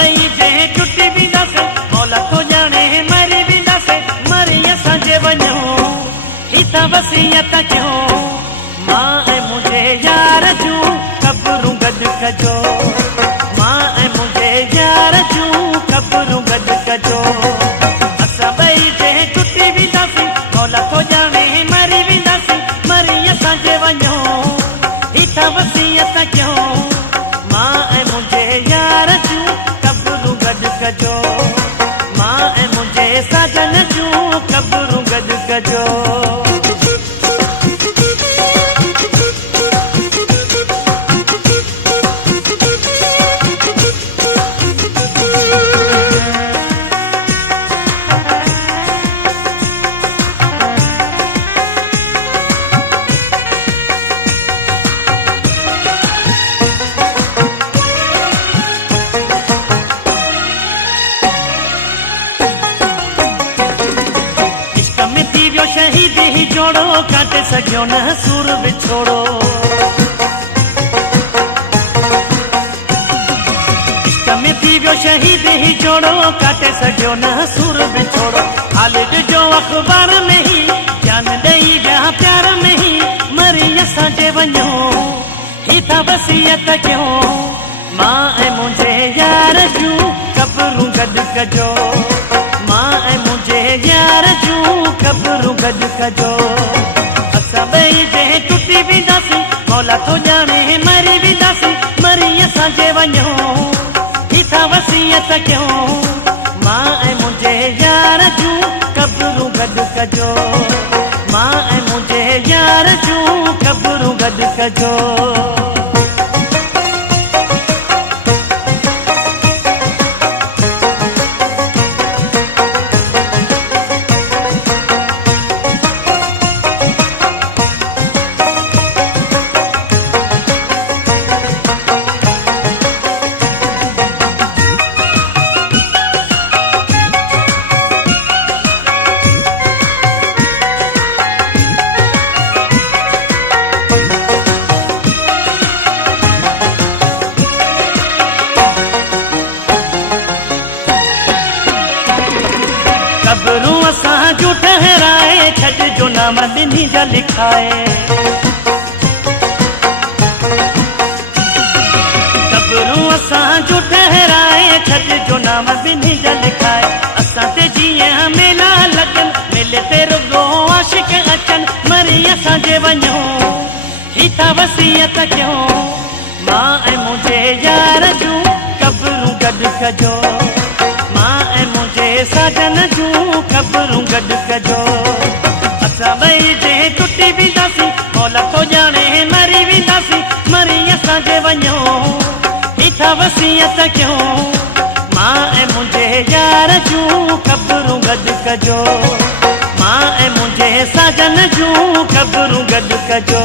ॿई जंहिं टुटी वेंदासीं मौला तो ॼाणे मरी वेंदासीं मरी असांजे वञूं ही त वसियत कयूं मां ऐं मुंहिंजे यार जूं क़बरूं गॾु कजो मां ऐं मुंहिंजे यार जूं क़बरूं गॾु कजो असां ॿई जंहिं टुटी वेंदासीं मौला तो ॼाणे मरी वेंदासीं मरी असांजे वञूं ही त वसियत कयूं मां ऐं मुंहिंजे यार जूं क़बरूं गॾु कजो मां ऐं मुंहिंजे साजन जूं क़बरूं गॾु कजो शहीद ही जोड़ो काटे सघियो न सूर विछोड़ो इश्क में थी वियो शहीद ही जोड़ो काटे सघियो न सूर विछोड़ो ख़ालिद जो अख़बार में ही जान ॾेई विया प्यार में ही मरी असांजे वञूं ही त वसियत कयूं मां ऐं मुंहिंजे यार जूं क़बरूं गॾु कजो मां ऐं मुंहिंजे यार जूं क़बरूं गॾु कजो असां ॿई जंहिं टुटी वेंदासीं मौला तो ॼाणे मरी वेंदासीं मरी असांजे वञूं ही त वसियत कयूं मां ऐं मुंहिंजे यार जूं क़बरूं गॾु कजो मां ऐं मुंहिंजे यार जूं क़बरूं गॾु कजो क़बरूं असां जूं ठहराए छॾिजो नाम ॿिन्ही जा लिखाए क़बरूं असां जूं ठहराए छॾिजो नाम ॿिन्ही जा लिखाए असां ते जीअं मेला लॻनि मेले ते रुॻो आशिक अचनि मरी असांजे वञूं ही त वसियत कयूं मां ऐं मुंहिंजे यार जूं क़बरूं गॾु कजो मां ऐं मुंहिंजे साजन जूं क़बरूं गॾु कजो असां ॿई जंहिं टुटी वेंदासीं मौला तो ॼाणे मरी वेंदासीं मरी असांजे वञूं ही त वसियत कयूं मां ऐं मुंहिंजे यार जूं क़बरूं गॾु कजो मां ऐं मुंहिंजे साजन जूं क़बरूं गॾु कजो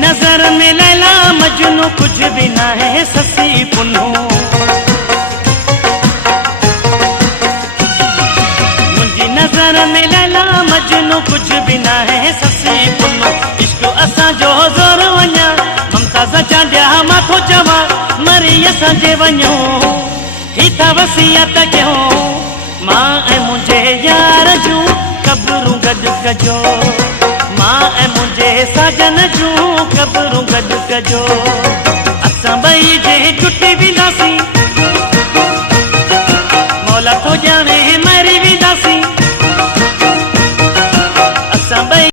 नजर में लैला मजनू कुछ भी ना है ससी पुन्नू मुंहिंजी नजर में लैला मजनू कुछ भी ना है ससी पुन्नू इश्क असांजो ज़ोर वञा ममताज़ चांडिया माथो चवां मरी असांजे वञूं ही त वसियत कयूं मां ऐं मुंहिंजे यार जूं क़बरूं गॾु कजो मां ऐं मुंहिंजे साजन जूं क़बरूं गॾु कजो असां ॿई जंहिं टुटी